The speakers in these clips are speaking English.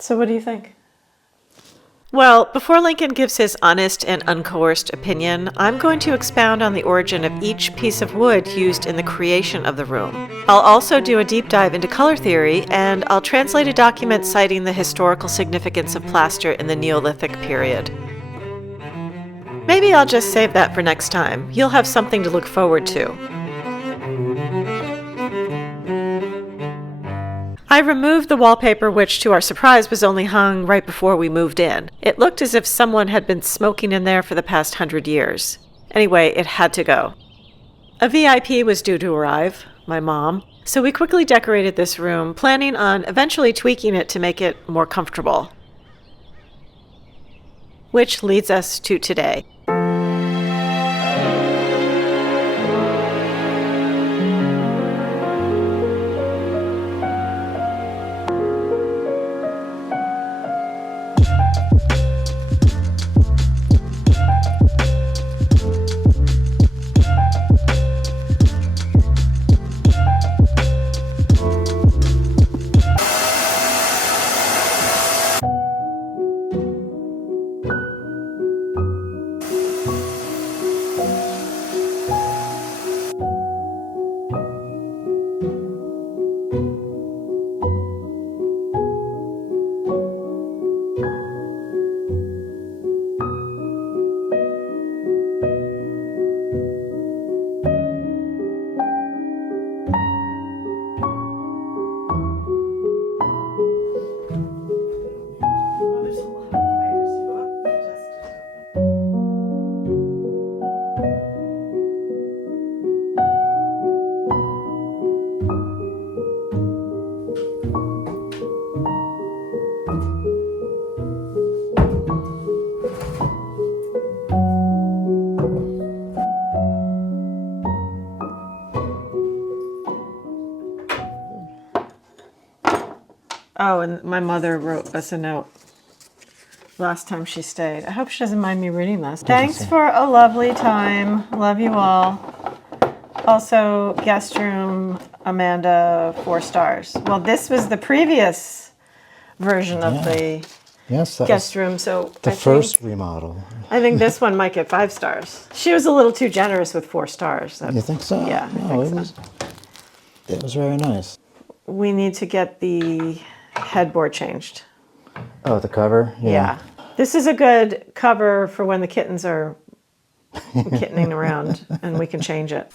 So what do you think? Well, before Lincoln gives his honest and uncoerced opinion, I'm going to expound on the origin of each piece of wood used in the creation of the room. I'll also do a deep dive into color theory, and I'll translate a document citing the historical significance of plaster in the Neolithic period. Maybe I'll just save that for next time. You'll have something to look forward to. I removed the wallpaper, which to our surprise was only hung right before we moved in. It looked as if someone had been smoking in there for the past 100 years. Anyway, it had to go. A VIP was due to arrive, my mom, so we quickly decorated this room, planning on eventually tweaking it to make it more comfortable. Which leads us to today. Oh, and my mother wrote us a note last time she stayed. I hope she doesn't mind me reading this. Thanks for a lovely time. Love you all. Also, guest room, Amanda, 4 stars. Well, this was the previous version of the guest room, so the first remodel. I think this one might get 5 stars. She was a little too generous with 4 stars. You think so? Yeah, No, it was very nice. We need to get the headboard changed. Oh, the cover? Yeah. This is a good cover for when the kittens are kittening around and we can change it.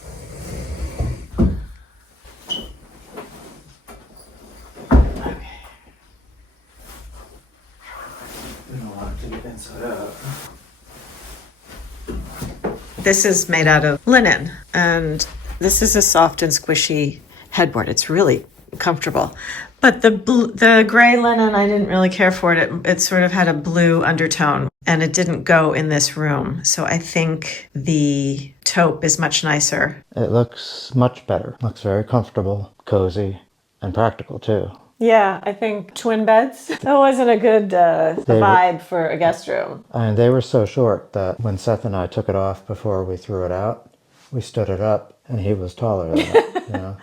This is made out of linen, and this is a soft and squishy headboard. It's really comfortable. But the gray linen, I didn't really care for it. It sort of had a blue undertone, and it didn't go in this room. So I think the taupe is much nicer. It looks much better. Looks very comfortable, cozy, and practical too. Yeah, I think twin beds. That wasn't a good vibe for a guest room. And they were so short that when Seth and I took it off before we threw it out, we stood it up, and he was taller than it,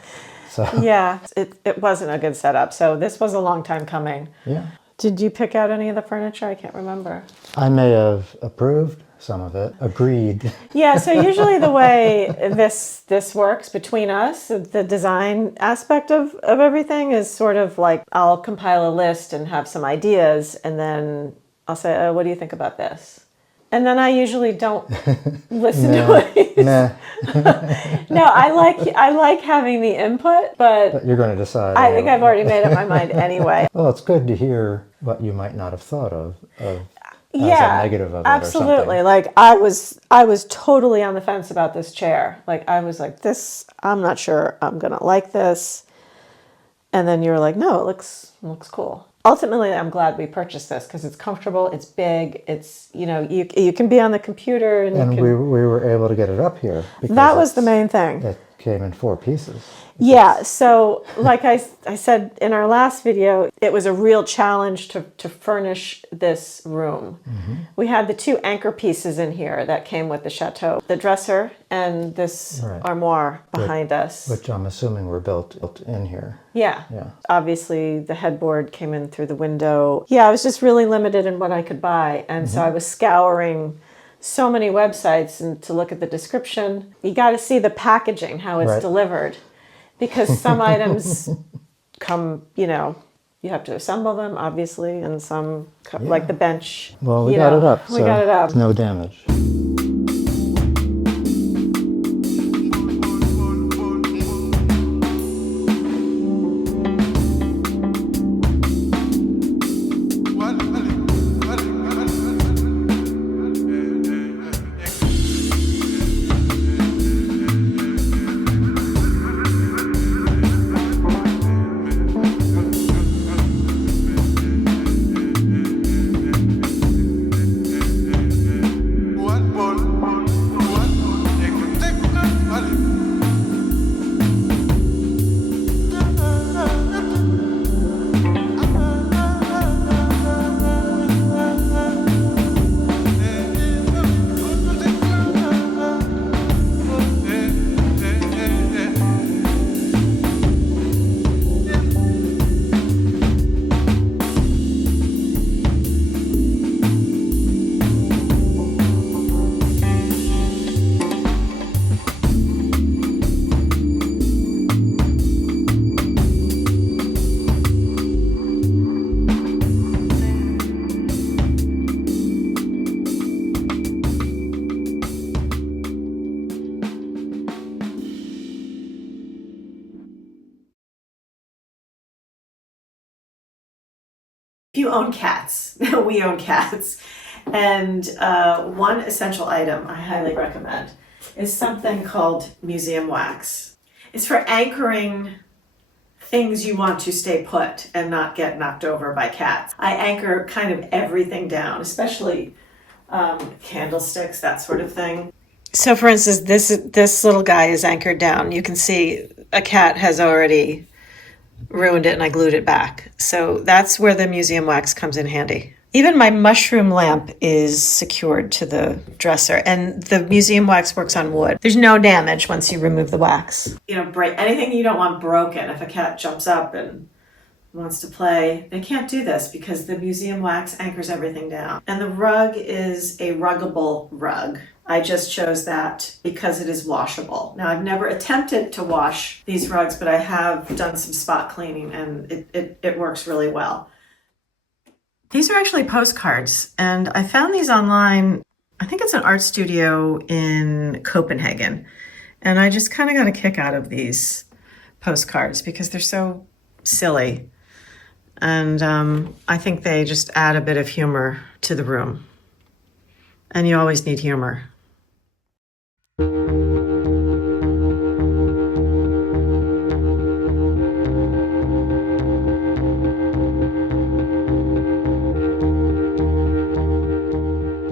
So. Yeah, it wasn't a good setup. So this was a long time coming. Yeah. Did you pick out any of the furniture? I can't remember. I may have approved some of it, agreed. Yeah, so usually the way this works between us, the design aspect of everything is sort of like I'll compile a list and have some ideas, and then I'll say, oh, what do you think about this? And then I usually don't listen to it. No, I like having the input, but you're going to decide. I think I've already made up my mind anyway. Well, it's good to hear what you might not have thought of as a negative of it absolutely. Or something. Like I was totally on the fence about this chair. Like I was like, this, I'm not sure I'm gonna like this. And then you were like, no, it looks cool. Ultimately, I'm glad we purchased this because it's comfortable, it's big, it's, you can be on the computer. And we were able to get it up here. That was the main thing. It came in 4 pieces. Yeah, so like I said in our last video, it was a real challenge to furnish this room. We had the 2 anchor pieces in here that came with the Chateau, the dresser and this armoire behind us. Which I'm assuming were built in here. Yeah. Yeah. Obviously, the headboard came in through the window. Yeah, I was just really limited in what I could buy. And so I was scouring so many websites and to look at the description. You got to see the packaging, how it's delivered. Because some items come, you have to assemble them, obviously, and some, like the bench. Well, we got it up. We got it up. No damage. If you own cats, we own cats, and one essential item I highly recommend is something called museum wax. It's for anchoring things you want to stay put and not get knocked over by cats. I anchor kind of everything down, especially candlesticks, that sort of thing. So for instance, this little guy is anchored down. You can see a cat has already ruined it and I glued it back. So that's where the museum wax comes in handy. Even my mushroom lamp is secured to the dresser, and the museum wax works on wood. There's no damage once you remove the wax. Break anything you don't want broken. If a cat jumps up and wants to play, they can't do this because the museum wax anchors everything down. And the rug is a ruggable rug. I just chose that because it is washable. Now, I've never attempted to wash these rugs, but I have done some spot cleaning and it works really well. These are actually postcards, and I found these online. I think it's an art studio in Copenhagen. And I just kind of got a kick out of these postcards because they're so silly. And I think they just add a bit of humor to the room. And you always need humor.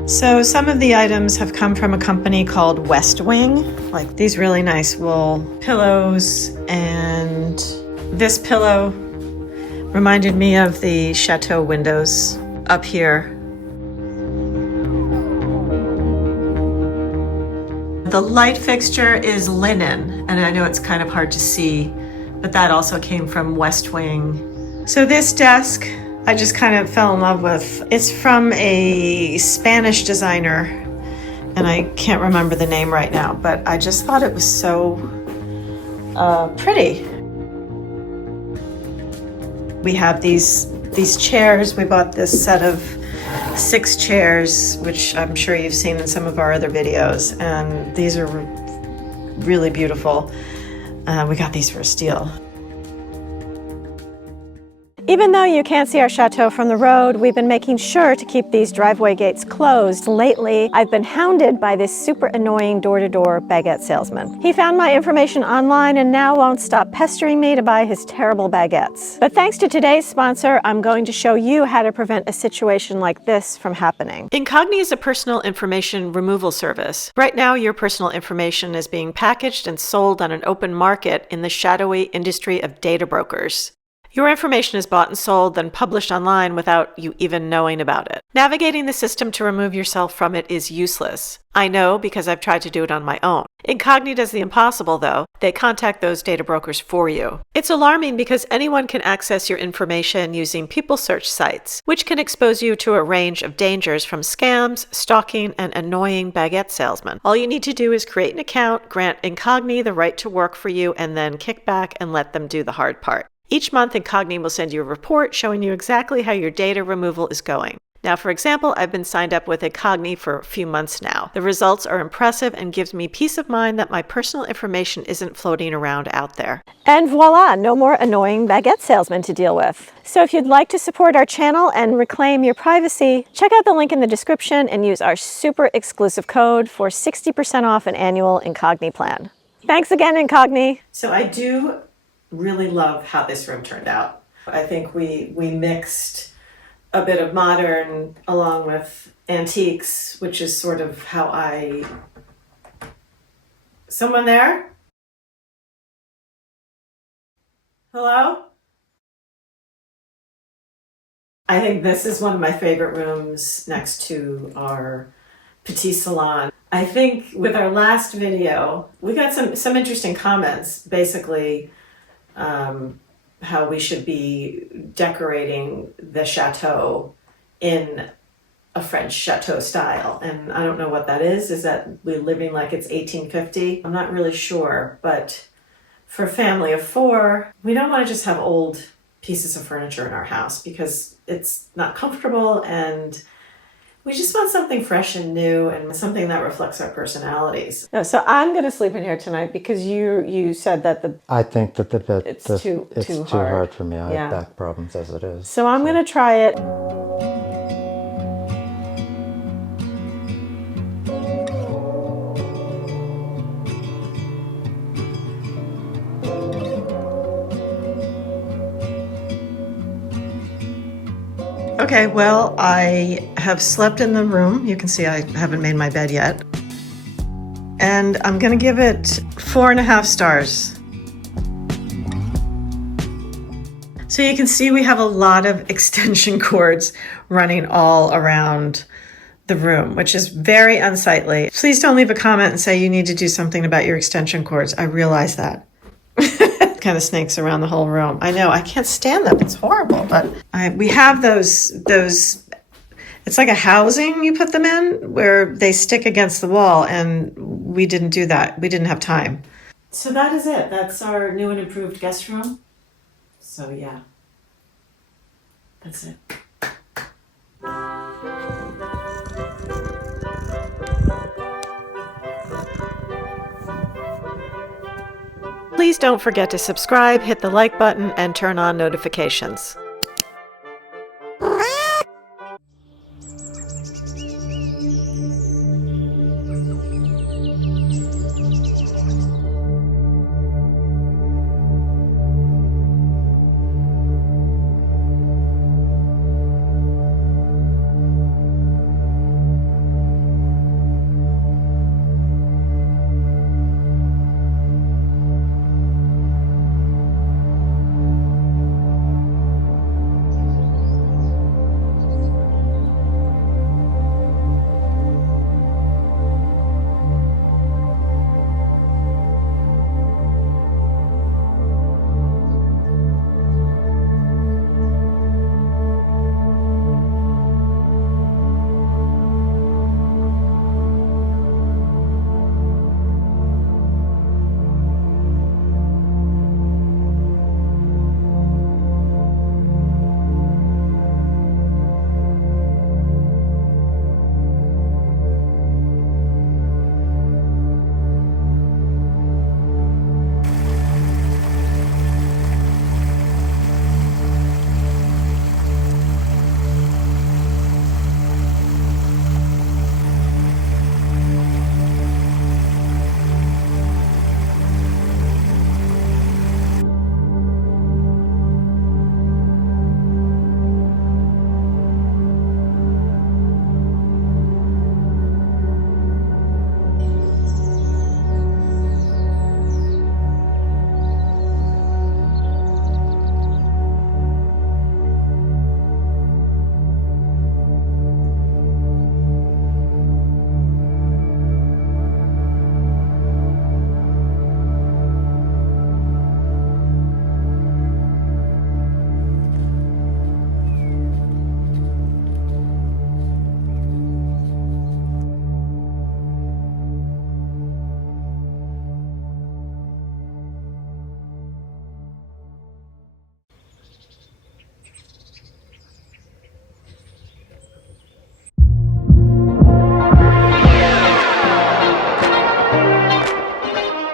So some of the items have come from a company called West Wing, like these really nice wool pillows, and this pillow reminded me of the Chateau windows up here. The light fixture is linen, and I know it's kind of hard to see, but that also came from West Wing. So this desk, I just kind of fell in love with. It's from a Spanish designer, and I can't remember the name right now, but I just thought it was so pretty. We have these chairs. We bought this set of 6 chairs, which I'm sure you've seen in some of our other videos, and these are really beautiful. We got these for a steal. Even though you can't see our chateau from the road, we've been making sure to keep these driveway gates closed. Lately, I've been hounded by this super annoying door-to-door baguette salesman. He found my information online and now won't stop pestering me to buy his terrible baguettes. But thanks to today's sponsor, I'm going to show you how to prevent a situation like this from happening. Incogni is a personal information removal service. Right now, your personal information is being packaged and sold on an open market in the shadowy industry of data brokers. Your information is bought and sold, then published online without you even knowing about it. Navigating the system to remove yourself from it is useless. I know because I've tried to do it on my own. Incogni does the impossible, though. They contact those data brokers for you. It's alarming because anyone can access your information using people search sites, which can expose you to a range of dangers from scams, stalking, and annoying baguette salesmen. All you need to do is create an account, grant Incogni the right to work for you, and then kick back and let them do the hard part. Each month, Incogni will send you a report showing you exactly how your data removal is going. Now, for example, I've been signed up with Incogni for a few months now. The results are impressive and gives me peace of mind that my personal information isn't floating around out there. And voila, no more annoying baguette salesmen to deal with. So if you'd like to support our channel and reclaim your privacy, check out the link in the description and use our super exclusive code for 60% off an annual Incogni plan. Thanks again, Incogni. So I do really love how this room turned out. I think we mixed a bit of modern along with antiques, which is sort of how I... Someone there? Hello? I think this is one of my favorite rooms next to our petit salon. I think with our last video, we got some interesting comments, basically how we should be decorating the chateau in a French chateau style. And I don't know what that is. Is that we're living like it's 1850? I'm not really sure, but for a family of 4, we don't want to just have old pieces of furniture in our house because it's not comfortable, and we just want something fresh and new and something that reflects our personalities. No, so I'm going to sleep in here tonight because you said that I think that it's too hard for me. I have back problems as it is. So I'm going to try it. Okay, well, I have slept in the room. You can see I haven't made my bed yet. And I'm going to give it 4.5 stars. So you can see we have a lot of extension cords running all around the room, which is very unsightly. Please don't leave a comment and say you need to do something about your extension cords. I realize that. Kind of snakes around the whole room. I know, I can't stand them. It's horrible, but we have those, it's like a housing you put them in where they stick against the wall, and we didn't do that. We didn't have time. So that is it. That's our new and improved guest room. So yeah, that's it. Please don't forget to subscribe, hit the like button, and turn on notifications.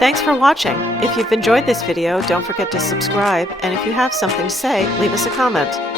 Thanks for watching. If you've enjoyed this video, don't forget to subscribe, and if you have something to say, leave us a comment.